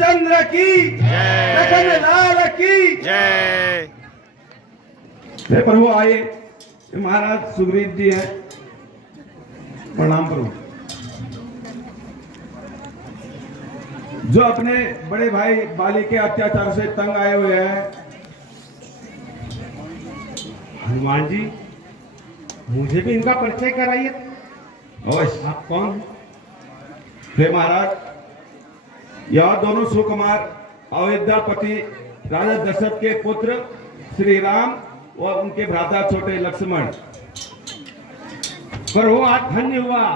रामचंद्र की जय। लखन लाल की जय। हे प्रभु आइए, ये महाराज सुग्रीव जी हैं, प्रणाम प्रभु। जो अपने बड़े भाई बाली के अत्याचार से तंग आए हुए हैं। हनुमान जी, मुझे भी इनका परिचय कराइए। अवश्य। आप कौन? हे महाराज, यह दोनों सुकुमार अयोध्यापति राजा दशरथ के पुत्र श्री राम और उनके भ्राता छोटे लक्ष्मण। पर वो आज धन्य हुआ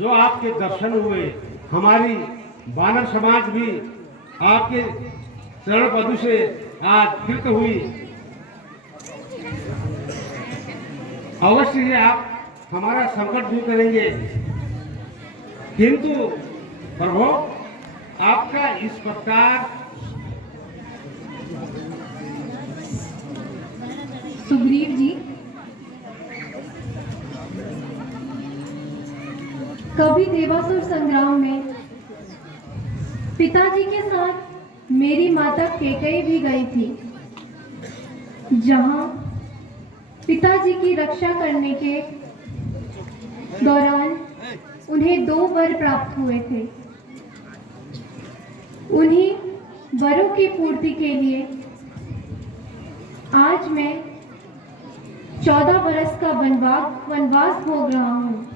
जो आपके दर्शन हुए। हमारी वानर समाज भी आपके चरण पदु से आज तृप्त हुई। अवश्य ही आप हमारा संकट दूर करेंगे, किंतु प्रभु आपका इस प्रकार सुग्रीव जी, कभी देवासुर संग्राम में पिताजी के साथ मेरी माता कैकेयी भी गई थी, जहां पिताजी की रक्षा करने के दौरान उन्हें 2 वर प्राप्त हुए थे। उन्हीं वरों की पूर्ति के लिए आज मैं 14 बरस का वनवास भोग रहा हूँ।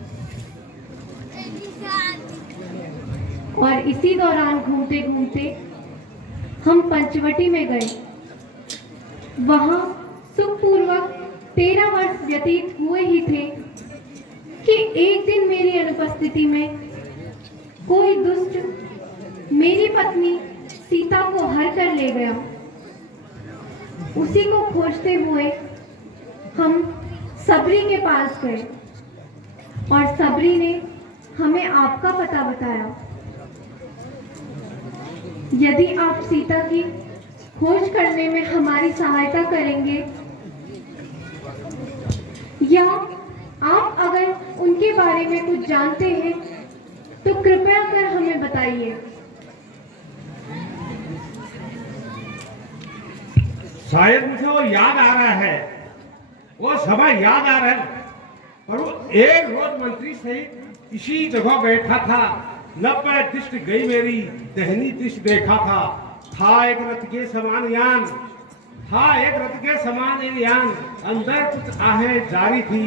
और इसी दौरान घूमते घूमते हम पंचवटी में गए। वहां सुखपूर्वक 13 वर्ष व्यतीत हुए ही थे कि एक दिन मेरी अनुपस्थिति में कोई दुष्ट मेरी पत्नी सीता को हर कर ले गया। उसी को खोजते हुए हम सबरी के पास गए और सबरी ने हमें आपका पता बताया। यदि आप सीता की खोज करने में हमारी सहायता करेंगे या आप अगर उनके बारे में कुछ जानते हैं तो कृपया कर हमें बताइए। शायद मुझे वो याद आ रहा है, वो समय याद आ रहा है। पर वो एक रोज मंत्री सहित इसी जगह बैठा था। 90 दृष्ट गई मेरी, दहनी दृष्ट देखा था एक रथ के समान यान, अंदर कुछ आहें जारी थी।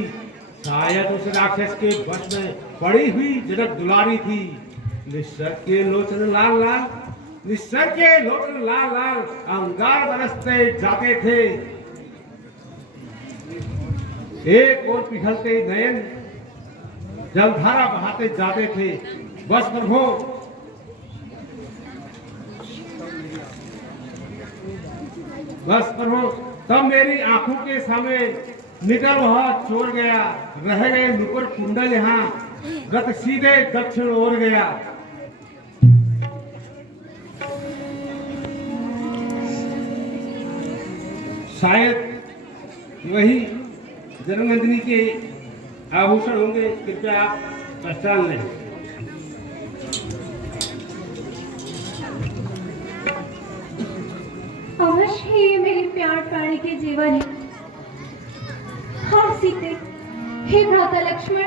शायद उस राक्षस के वश में पड़ी हुई जनक दुलारी थी। निस्सर के लोचन लाल लाल अंगार बरसते जाते थे। एक और पिघलते नयन जलधारा बहाते जाते थे। बस प्रभु तब मेरी आंखों के सामने निकल वह चोर गया। रह गए नुपुर कुंडल, यहाँ रथ सीधे दक्षिण ओर गया। शायद वही जननंदिनी के आभूषण होंगे, कृपया आप पहचान लें। अवश्य ही ये मेरी प्यार प्राणी के जेवर है। हाँ सीते, हे भ्राता लक्ष्मण,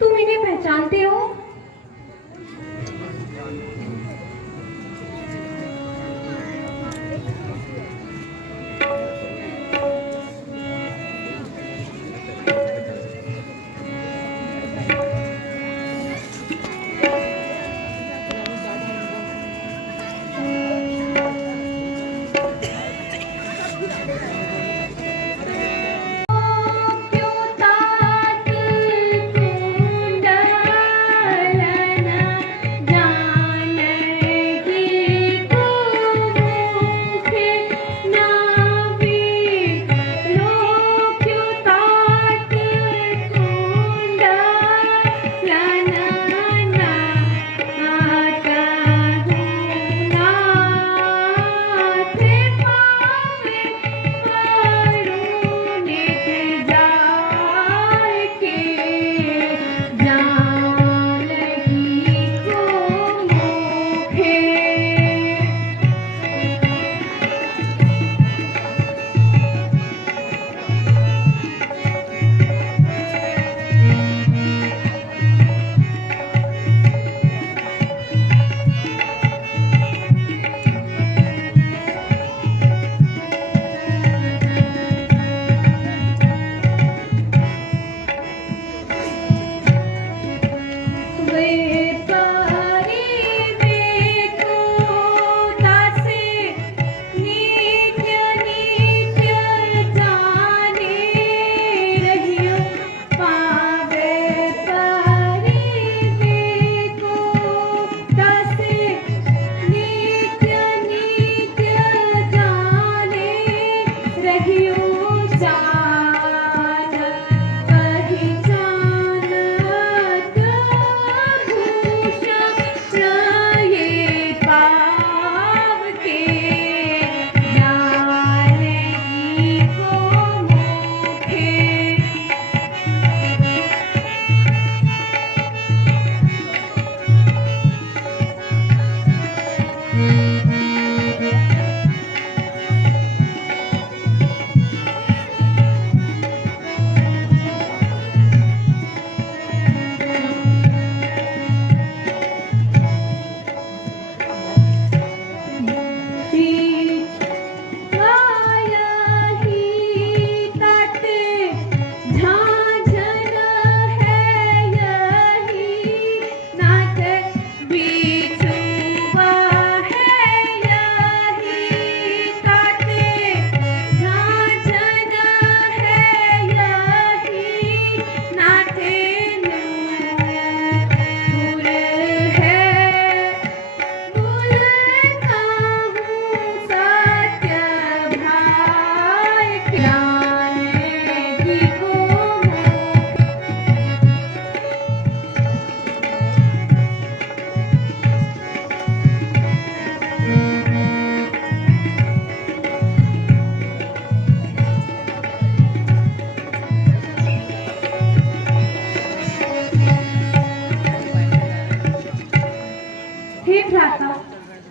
तुम इन्हें पहचानते हो?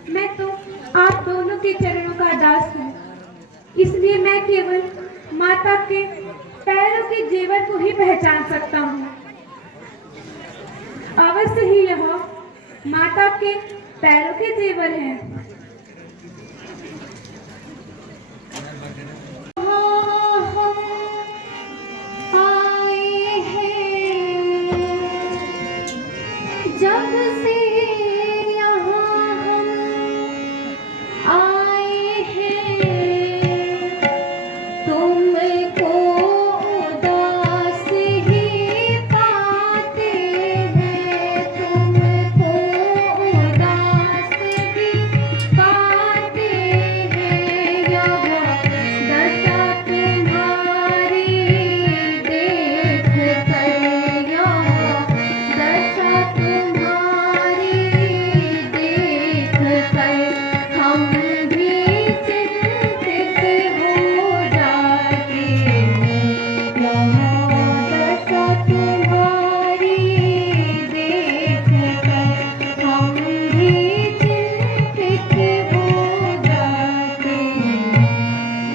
मैं तो आप दोनों के चरणों का दास हूँ, इसलिए मैं केवल माता के पैरों के जेवर को ही पहचान सकता हूँ। अवश्य ही यह माता के पैरों के जेवर हैं। जब से यहाँ हम आए हैं, तुमको उदास ही पाते हैं, तुमको उदास ही पाते हैं। यह दशा तुम्हारी देख कर, यह दशा तुम्हारी देख कर हम भी चिंतित हो जाते हैं। यह दशा तुम्हारी देख कर हम भी चिंतित हो जाते हैं।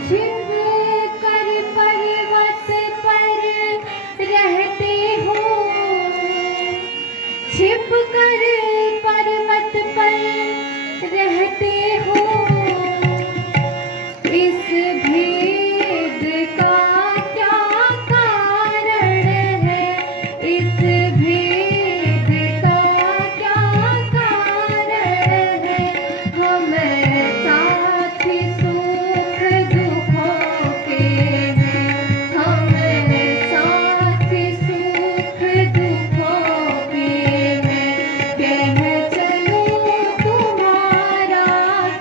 छिप कर पर्वत पर रहते हो, छिप कर पर्वत पर रहते हो, इस भेद का क्या कारण है, इस भेद का क्या कारण है। हम साथ सुख दुखों के हैं, हम साथ सुख दुखों के हैं। कह चलो तुम्हारा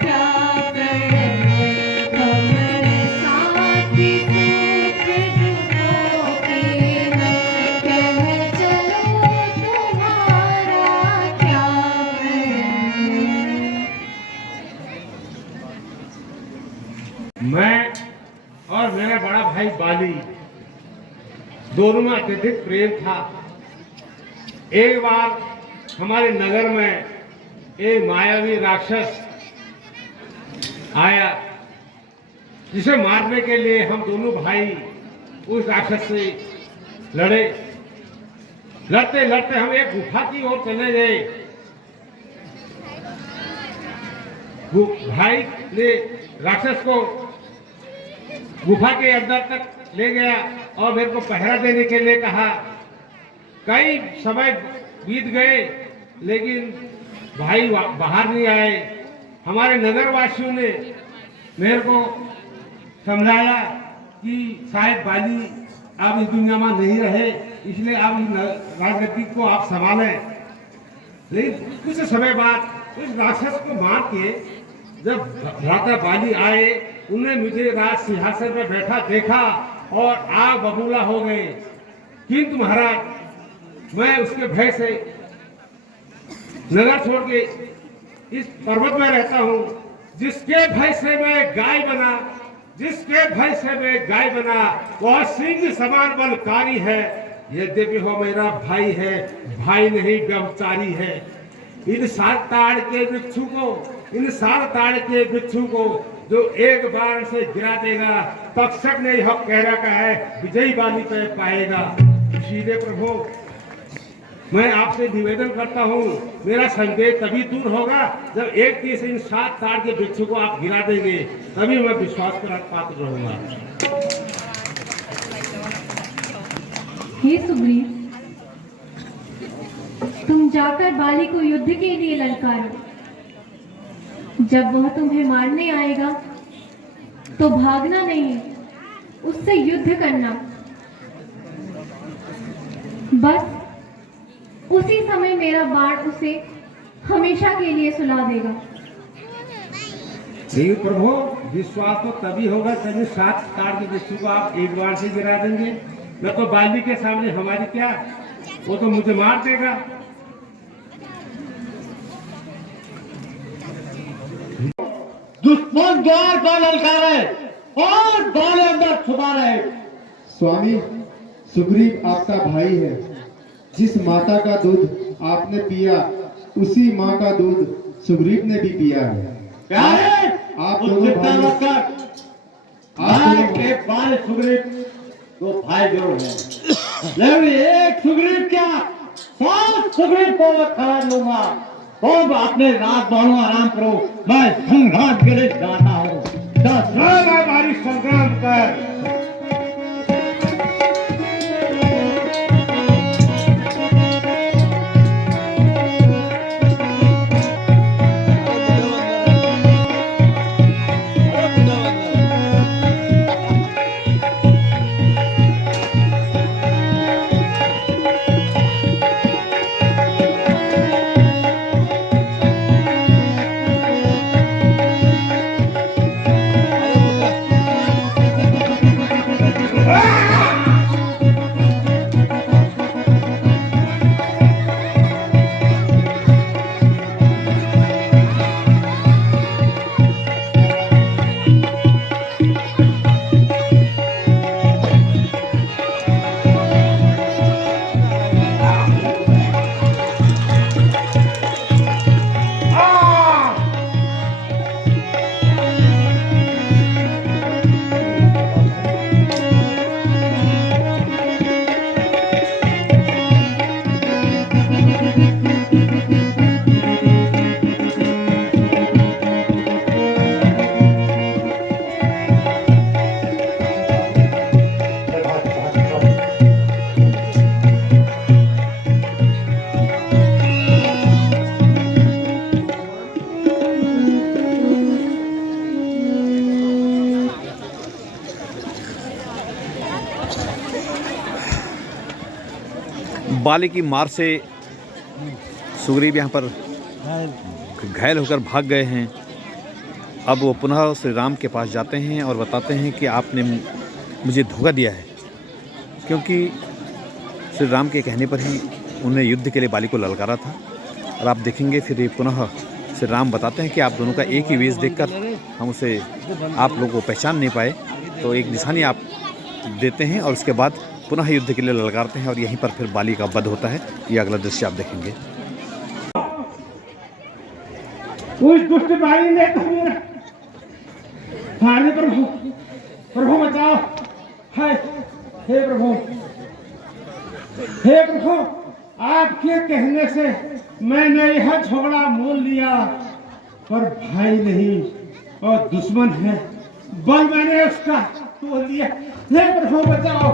क्या प्रण है, हम साथ सुख दुखों के हैं। कह चलो तुम्हारा क्या प्रण है। मैं और मेरा बड़ा भाई बाली दोनों में अत्यधिक प्रेम था। एक बार हमारे नगर में एक मायावी राक्षस आया, जिसे मारने के लिए हम दोनों भाई उस राक्षस से लड़े। लड़ते लड़ते हम एक गुफा की ओर चले गए। भाई ने राक्षस को गुफा के अंदर तक ले गया और मेरे को पहरा देने के लिए कहा। कई समय बीत गए लेकिन भाई बाहर नहीं आए। हमारे नगर वासियों ने मेरे को समझाया कि शायद बाली आप इस दुनिया में नहीं रहे, इसलिए आप इस राजनीति को आप संभालें। लेकिन कुछ समय बाद उस राक्षस को मार के जब भ्राता बाली आए, उन्हें मुझे राज सिंहासन में बैठा देखा और आग बबूला हो गए। किंतु महाराज, मैं उसके भय से नगर छोड़ के इस पर्वत में रहता हूँ, जिसके भय से मैं गाय बना, जिसके भय से मैं गाय बना, वह सिंह समान बलकारी है। यद्यपि वो मेरा भाई है, भाई नहीं व्यभिचारी है। इन सात ताड़ के वृक्षों को, इन सात ताड़ के वृक्षों को जो एक बार से गिरा देगा, तक्षक ने यह कह रखा है विजयी बाली पे पाएगा। सीधे प्रभु, मैं आपसे निवेदन करता हूँ, मेरा संदेह तभी दूर होगा जब एक तीस इन सात ताड़ के वृक्षों को आप गिरा देंगे, तभी मैं विश्वास कर पात्र रहूंगा। हे सुग्रीव, तुम जाकर बाली को युद्ध के लिए ललकारो। जब वह तुम्हें मारने आएगा तो भागना नहीं, उससे युद्ध करना। बस उसी समय मेरा बाण उसे हमेशा के लिए सुला देगा। नहीं प्रभु, विश्वास तो तभी होगा जब सात ताड़ के वृक्षों को आप एक बार से गिरा देंगे। मैं तो बाली के सामने हमारी क्या, वो तो मुझे मार देगा। दुश्मन द्वार पर ललकारे और बाले अंदर छुपा रहे। स्वामी, सुग्रीव आपका भाई है। जिस माता का दूध आपने पिया, उसी माँ का दूध सुग्रीव ने भी पिया है। प्यारे आप कुछ दोनों चिंता भाई- मत कर। आप भाई दोनों- के बाल सुग्रीव तो भाई जरूर है, लेकिन एक सुग्रीव क्या 100 सुग्रीव को मैं खड़ा लूंगा। तो अपने रात दोनों आराम करो, मैं संग्राम के लिए जाता हूँ। हमारी संग्राम कर। बाली की मार से सुग्रीव यहाँ पर घायल होकर भाग गए हैं। अब वो पुनः श्री राम के पास जाते हैं और बताते हैं कि आपने मुझे धोखा दिया है, क्योंकि श्री राम के कहने पर ही उन्हें युद्ध के लिए बाली को ललकारा था। और आप देखेंगे फिर ये पुनः श्री राम बताते हैं कि आप दोनों का एक ही वेश देखकर हम उसे आप लोगों को पहचान नहीं पाए, तो एक निशानी आप देते हैं और उसके बाद पुनः युद्ध के लिए ललकारते हैं और यहीं पर फिर बाली का वध होता है। ये अगला दृश्य आप देखेंगे। उस दुष्ट बाली ने तो मेरा प्रभु प्रभु बचाओ। हाय हे प्रभु, हे प्रभु, आपके कहने से मैंने यह झगड़ा मोल लिया, पर भाई नहीं और दुश्मन है, बल मैंने उसका तोड़ लिया। हे प्रभु बचाओ।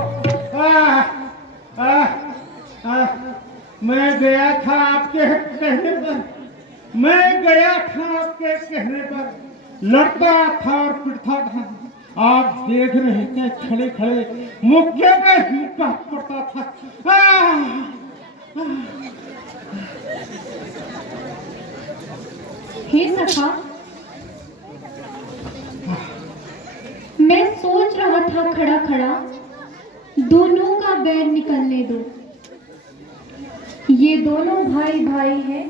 मैं गया था आपके कहने पर, मैं गया था आपके कहने पर, लड़ता था और पिटता था। आप देख रहे थे खड़े खड़े मुक्के पे ही काट पड़ता था। हे सखा, मैं सोच रहा था खड़ा खड़ा, दोनों का बैर निकलने दो। ये दोनों भाई भाई हैं,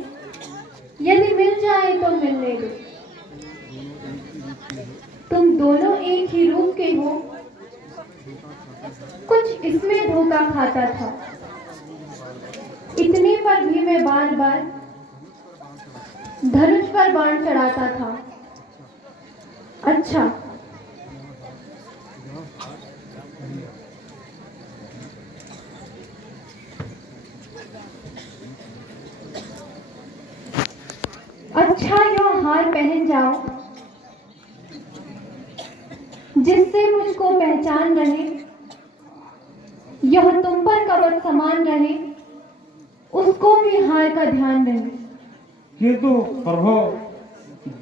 यदि मिल जाए तो मिलने दो। तुम दोनों एक ही रूप के हो, कुछ इसमें धोखा खाता था। इतने पर भी मैं बार बार धनुष पर बाण चढ़ाता था। अच्छा, अच्छा यह हार पहन जाओ, जिससे मुझको पहचान रहे, यह तुम पर कवच समान रहे, उसको भी हार का ध्यान रहे। किंतु प्रभु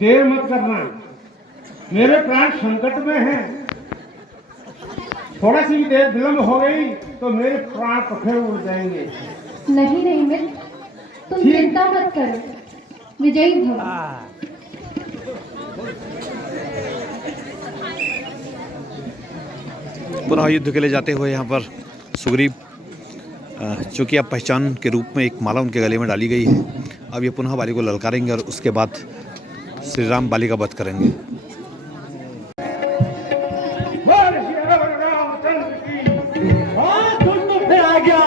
देर मत करना, मेरे प्राण संकट में हैं। थोड़ा सी भी देर विलंब हो गई तो मेरे प्राण पखेड़ उड़ जाएंगे। नहीं नहीं मित्र, तुम चिंता मत करो, विजयी भव। पुनः युद्ध के लिए जाते हुए यहाँ पर सुग्रीव, चूँकि अब पहचान के रूप में एक माला उनके गले में डाली गई है, अब ये पुनः बाली को ललकारेंगे और उसके बाद श्री राम बाली का वध करेंगे। आ गया।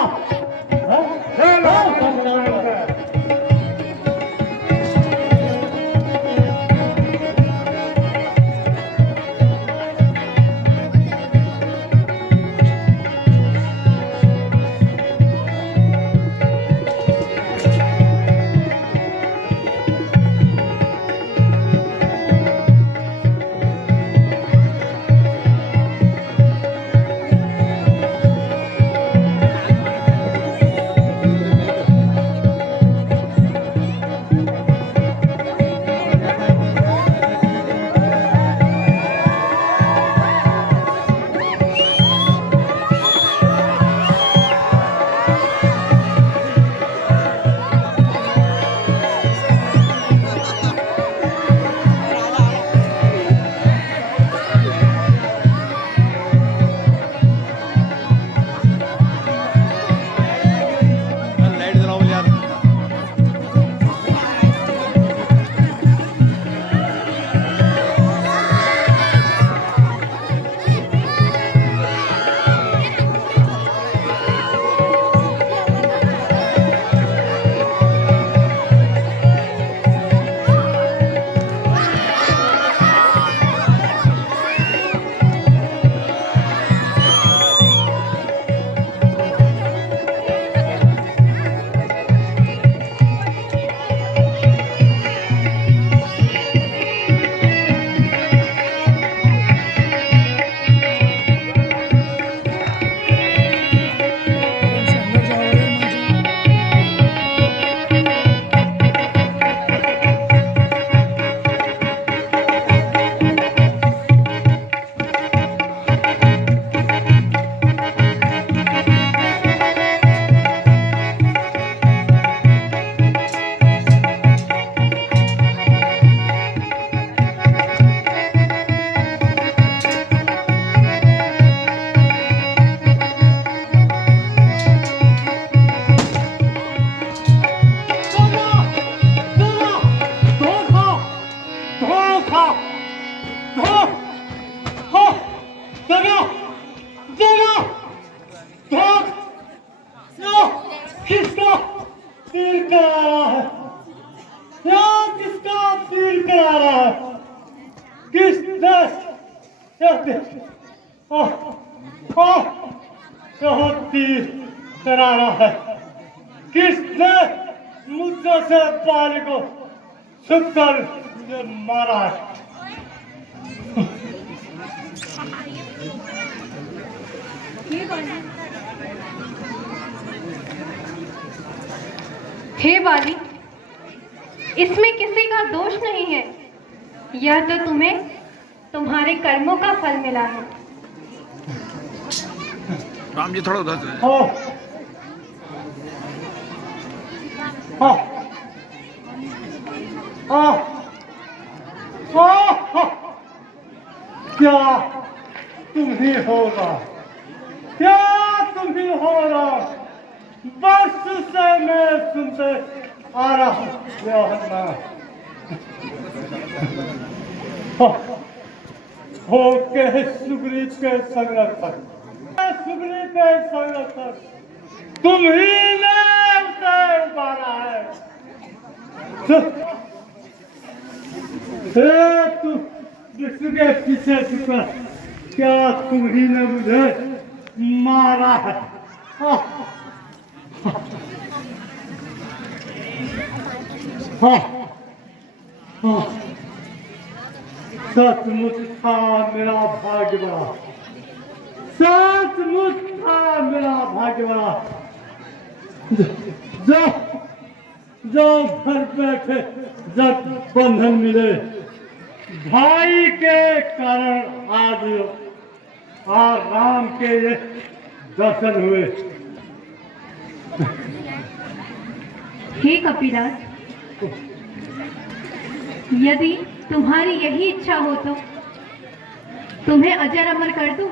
था। हाँ, हाँ, जगह, जगह, हाँ, या किसका तीर करा रहा है? या किसका तीर करा रहा है? किसने? कहाँ तीर करा रहा है? किसने मुझसे से बाली को छुपकर मुझे मारा है? हे बाली, इसमें किसी का दोष नहीं है। यह तो तुम्हें तुम्हारे कर्मों का फल मिला है। राम जी थोड़ा उधर से। हाँ, हाँ, हाँ, हाँ, हाँ, क्या तुम ही होगा? क्या तुम ही होगा? बस से मैं सुनते आ रहा हूँ। हो के सुग्रीव के संरक्षक, सुग्रीव के संरक्षक, तुम ही ने उसे उबारा है। तू जिसके पीछे छुपा, क्या तुम ही ने मुझे मारा है? हाँ, हाँ, हाँ, सचमुच था मेरा भाग्य बड़ा, सचमुच था मेरा भाग्य बड़ा। जो घर बैठे जब बंधन मिले, भाई के कारण आज राम के ये दर्शन हुए। हे कपिराज, यदि तुम्हारी यही इच्छा हो तो तुम्हें अजर अमर कर दूं।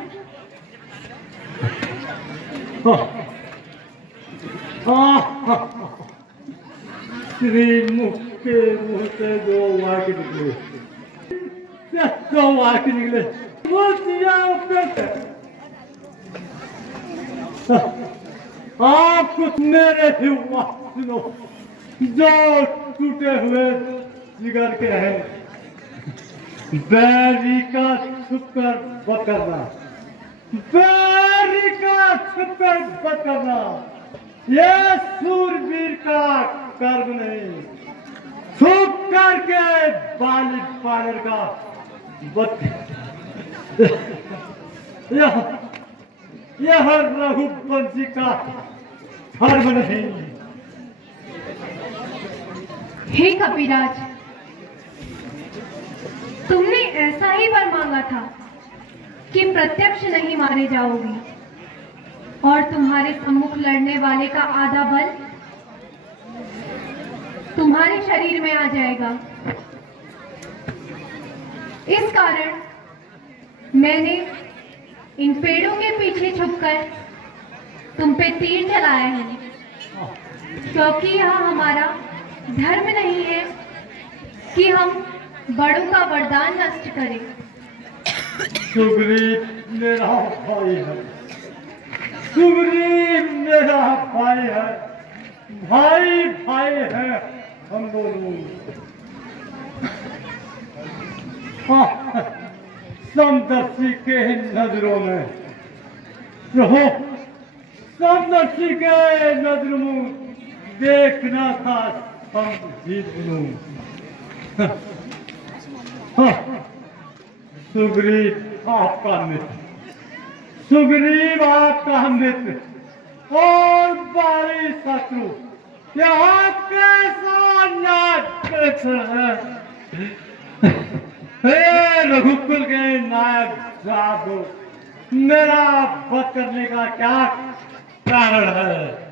श्री मुख के मुंह से दो वाक्य निकले, दो वाक्य निकले। आप कुछ मेरे भी वाक्य सुनो, जो टूटे हुए जिगर के हैं। बैरी का छुपकर बकरना, बैरी का छुपकर बकरना, ये सूरवीर का कर्म नहीं, छुप करके बाली पालर का यह रघुवंशी का धर्म नहीं। हे कपिराज, तुमने ऐसा ही वर मांगा था कि प्रत्यक्ष नहीं मारे जाओगे और तुम्हारे सम्मुख लड़ने वाले का आधा बल तुम्हारे शरीर में आ जाएगा। इस कारण मैंने इन पेड़ों के पीछे छुपकर तुम पे तीर चलाया है, क्योंकि यह हमारा धर्म नहीं है कि हम बड़ों का वरदान नष्ट करें। सुग्रीव मेरा भाई है, सुग्रीव मेरा भाई है, भाई भाई है हम दोनों। समदर्शी के नजरों में रहो, समदर्शी के नजरों में देखना था हम जीत लूं। सुग्रीव आपका मित्र, सुग्रीव आपका मित्र और बारी शत्रु यहाँ कैसा न्याय है। रघुकुल के नायक जादू, मेरा वध करने का क्या कारण है?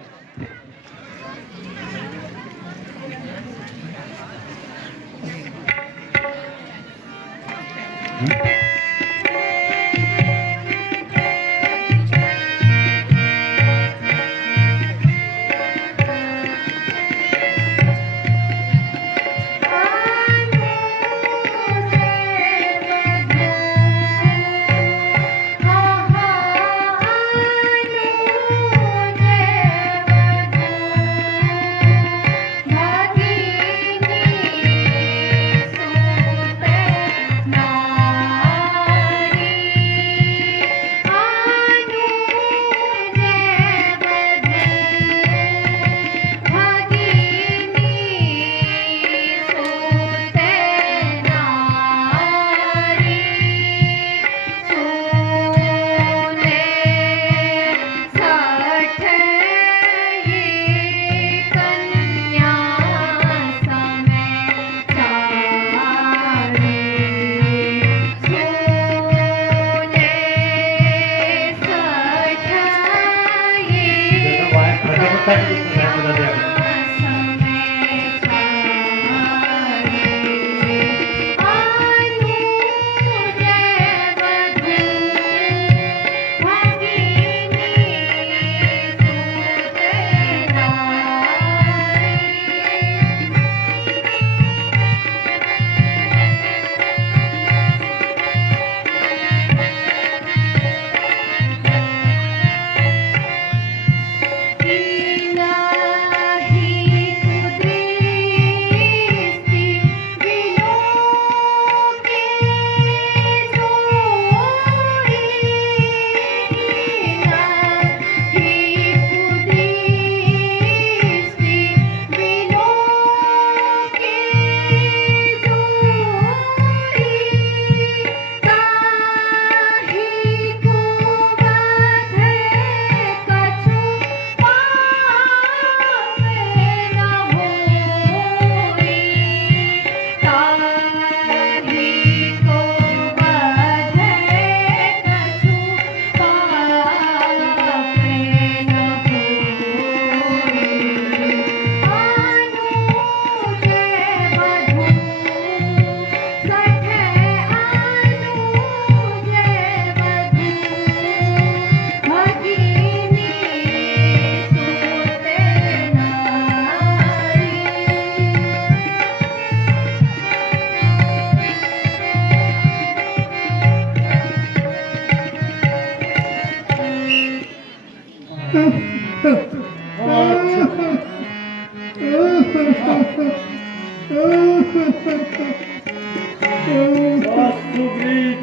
सुग्रीव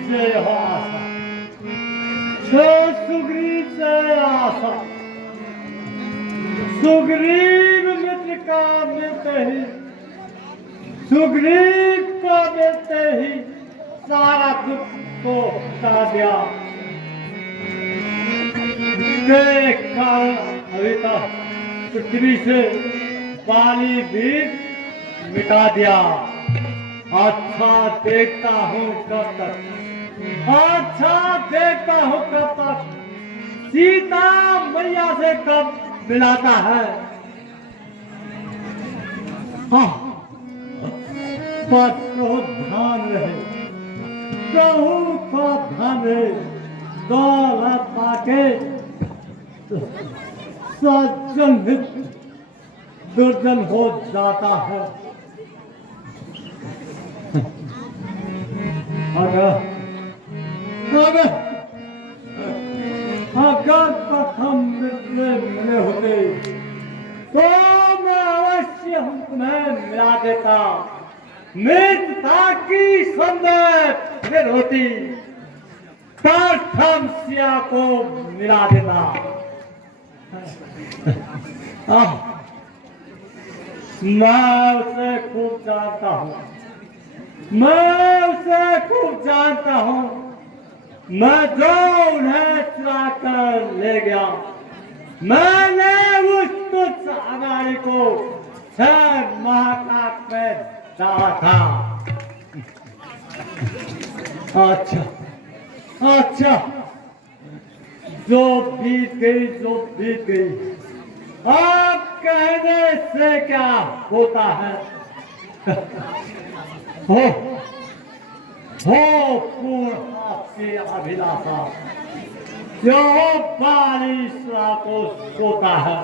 से आशा, सुग्रीव से आशा, सुग्रीव मित्र का मिलते ही, सुग्रीव को मिलते ही सारा दुख को हटा दिया। के कारण अभी तक पृथ्वी से पानी भी मिटा दिया। अच्छा देखता हूँ कब तक, अच्छा देखता हूँ कब तक सीता मैया से कब मिलाता है। हाँ, पर प्रभु ध्यान रहे, प्रभु का ध्यान रहे, दौलत पाके सज्जन भी दुर्जन हो जाता है। अगर प्रथम मिले होते तो मैं अवश्य हम तुम्हें मिला देता। मित्रता की संदेश फिर होती, प्रथम सिया को मिला देता। मैं उसे खूब जानता हूँ, मैं उसे खूब जानता हूँ। मैं जो उन्हें चुरा कर ले गया, मैंने उस तुच्छ अनाड़ी को 6 माह तक में डाला था। अच्छा अच्छा, जो बीत गई, जो बीत गई, आप कहने से क्या होता है। हो पूर्ण आपकी अभिलाषा जो बारिश को सोता है।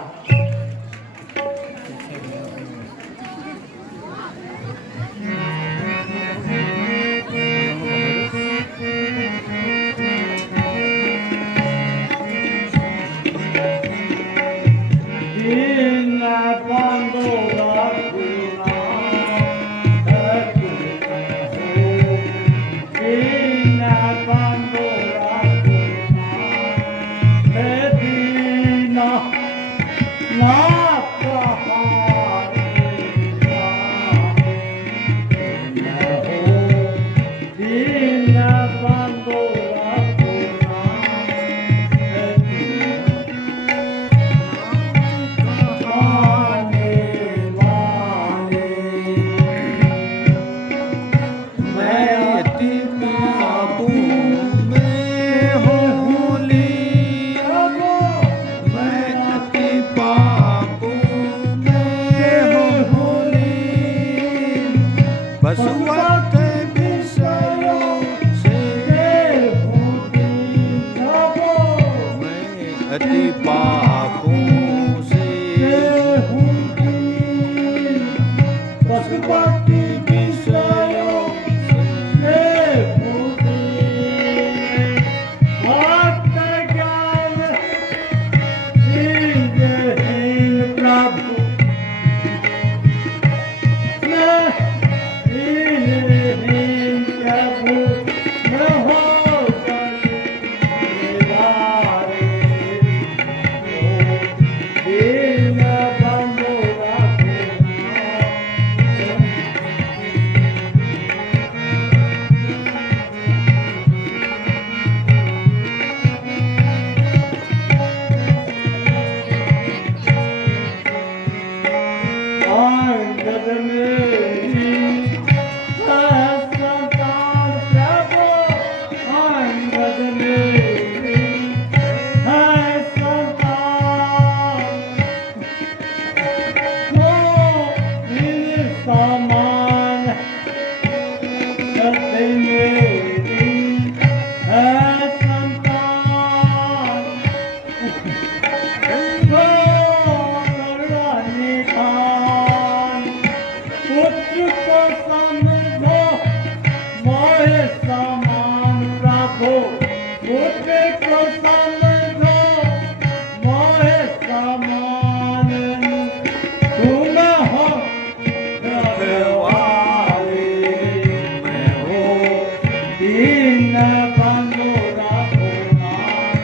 दीन बंधु रखो नाथ,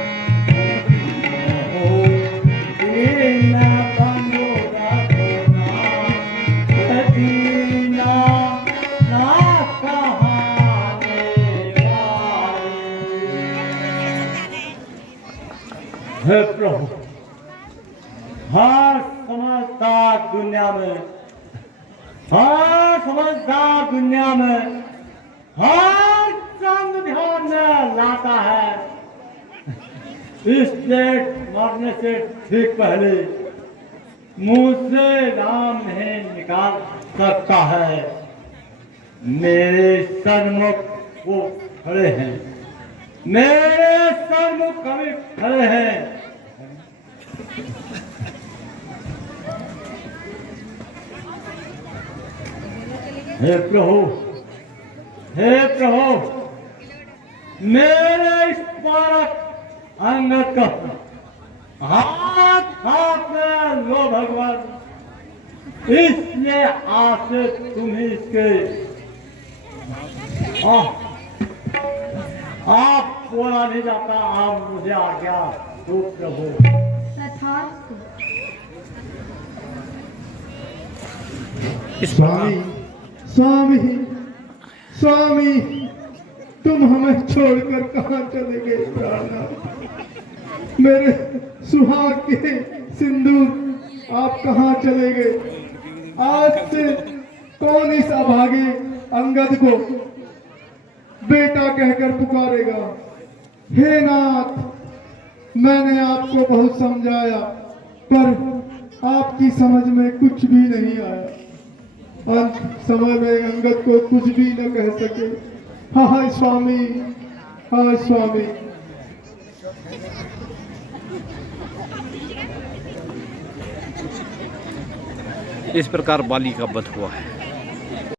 दीन बंधु रखो नाथ, दीना ना कहाने वाले। हे प्रभु, हर समझदार दुनिया में, हर समझदार दुनिया में हर चंद ध्यान में लाता है। इससे मरने से ठीक पहले मुंह से नाम नहीं निकाल सकता है। मेरे सन्मुख वो खड़े हैं, मेरे सन्मुख कभी खड़े हैं। हे प्रभु, हे प्रभु, मेरे इस बालक अंगद का हाथ हाथ में लो भगवान, इसलिए आपसे तुम ही इसके आप बोला नहीं जाता, आप मुझे आज्ञा दो प्रभु। तथास्तु। इस स्वामी, स्वामी, स्वामी, तुम हमें छोड़कर कहाँ चले गए प्राणनाथ? मेरे सुहाग के सिंदूर आप कहाँ चले गए? आज से कौन इस अभागे अंगद को बेटा कहकर पुकारेगा? हे नाथ, मैंने आपको बहुत समझाया, पर आपकी समझ में कुछ भी नहीं आया। अंत समय में अंगद को कुछ भी न कह सके। हाय स्वामी, हाय स्वामी। इस प्रकार बाली का वध हुआ है।